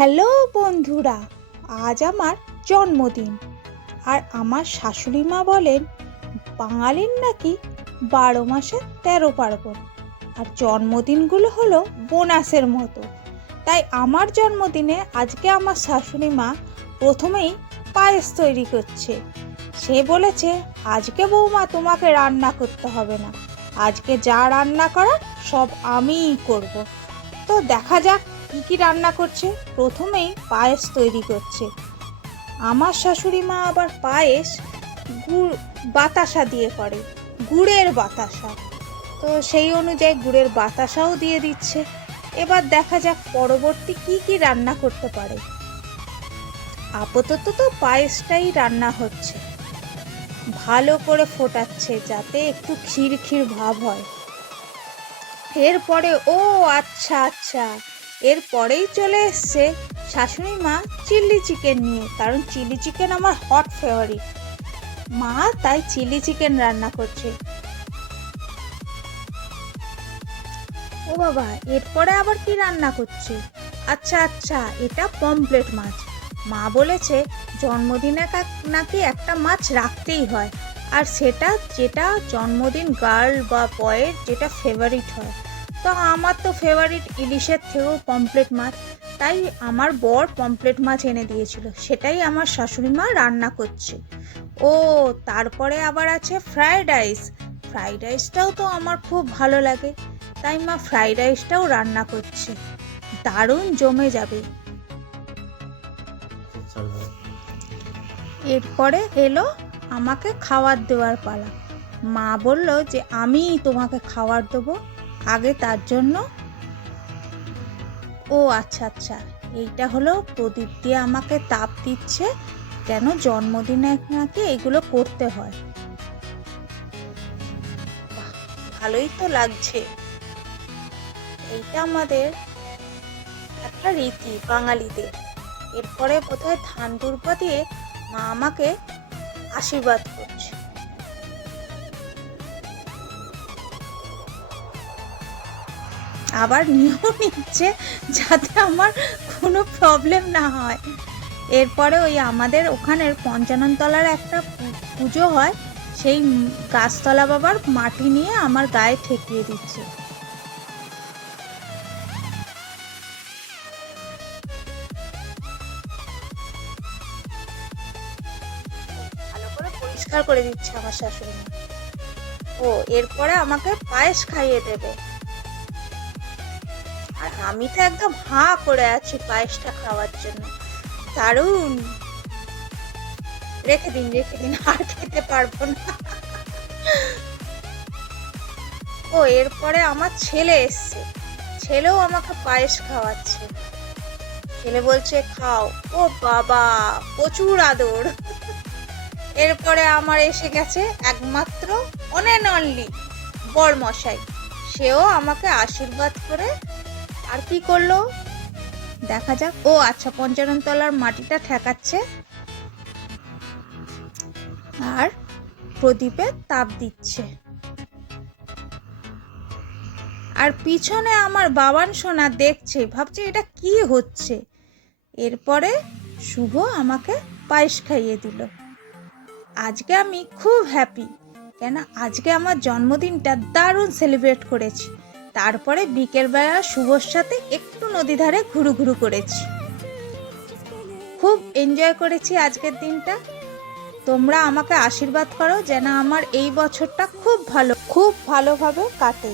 Hello বন্ধুরা, আজ আমার জন্মদিন। আর আমার শাশুড়ি মা বলেন বাঙালির নাকি 12 মাসে 13 পার্বণ, আর জন্মদিনগুলো হলো বোনাসের মতো। তাই আমার জন্মদিনে আজকে আমার শাশুড়ি মা প্রথমেই পায়েস তৈরি করছে। সে বলেছে আজকে বৌমা তোমাকে রান্না করতে হবে না, আজকে যা রান্না করার সব আমিই করব। তো দেখা যাক কী কী রান্না করছে। প্রথমেই পায়েস তৈরি করছে। আমার শাশুড়ি মা আবার পায়েস গুড় বাতাসা দিয়ে করে, গুড়ের বাতাসা। তো সেই অনুযায়ী গুড়ের বাতাসাও দিয়ে দিচ্ছে। এবার দেখা যাক পরবর্তী কি কি রান্না করতে পারে। আপাতত তো পায়েসটাই রান্না হচ্ছে, ভালো করে ফোটাচ্ছে যাতে একটু ক্ষীর ক্ষীর ভাব হয়। এরপরে আচ্ছা এরপরেই চলে এসছে শাশুড়ি মা চিলি চিকেন নিয়ে, কারণ চিলি চিকেন আমার হট ফেভারিট। মা তাই চিলি চিকেন রান্না করছে। ও বাবা, এরপরে আবার কি রান্না করছে? আচ্ছা এটা পমফ্রেট মাছ। মা বলেছে জন্মদিনে নাকি একটা মাছ রাখতেই হয়, আর সেটা যেটা জন্মদিন গার্ল বা বয়ের যেটা ফেভারিট হয়। তো আমার তো ফেভারিট ইলিশের থেকেও পমফ্রেট মাছ, তাই আমার বর পমফ্রেট মাছ এনে দিয়েছিল, সেটাই আমার শাশুড়ি মা রান্না করছে। তারপরে আবার আছে ফ্রাইড রাইস। ফ্রাইড রাইসটাও তো আমার খুব ভালো লাগে, তাই মা ফ্রাইড রাইসটাও রান্না করছে। দারুণ জমে যাবে। এরপরে এলো আমাকে খাবার দেওয়ার পালা। মা বলল যে আমিই তোমাকে খাবার দেবো, আগে তার জন্য আচ্ছা এইটা হলো প্রদীপ দিয়ে আমাকে তাপ দিচ্ছে, কেন জন্মদিনে নাকি এগুলো করতে হয়। ভালোই তো লাগছে। এইটা আমাদের একটা রীতি বাঙালিদের। এরপরে বোধহয় ধান দুর্বা দিয়ে মা আমাকে আশীর্বাদ করছে। আবার নিয়েও নিচ্ছে যাতে আমার কোনো প্রবলেম না হয়। এরপরে আমাদের ওখানের পঞ্চাননতলার একটা পুজো হয়, সেই গাছতলা বাবার মাটি নিয়ে আমার গায়ে ঠেকিয়ে দিচ্ছে। ভালো করে পরিষ্কার করে দিচ্ছে আমার শাশুড়ি মা। এরপরে আমাকে পায়েস খাইয়ে দেবে, আর আমি তো একদম হাঁ করে আছি পায়েসটা খাওয়ার জন্য। দারুণ। রেখে দিন আর খেতে পারবো না। এরপরে আমার ছেলে এসছে, ছেলেও আমাকে পায়েস খাওয়াচ্ছে। ছেলে বলছে খাও। বাবা, প্রচুর আদর। এরপরে আমার এসে গেছে একমাত্র অনেন অনলি বর মশাই। সেও আমাকে আশীর্বাদ করে আর কি করলো দেখা যাক। আচ্ছা, পঞ্চাননতলার মাটিটা ঠেকাচ্ছে আর প্রদীপে তাপ দিচ্ছে। আর পিছনে আমার বাবান সোনা দেখছে, ভাবছে এটা কি হচ্ছে। এরপরে শুভ আমাকে পায়েস খাইয়ে দিল। আজকে আমি খুব হ্যাপি, কেন আজকে আমার জন্মদিনটা দারুণ সেলিব্রেট করেছি। তারপরে বিকেলবেলা শুভর সাথে একটু নদী ধারে ঘুরু করেছি। খুব এনজয় করেছি আজকের দিনটা। তোমরা আমাকে আশীর্বাদ করো যেন আমার এই বছরটা খুব ভালোভাবে কাটে।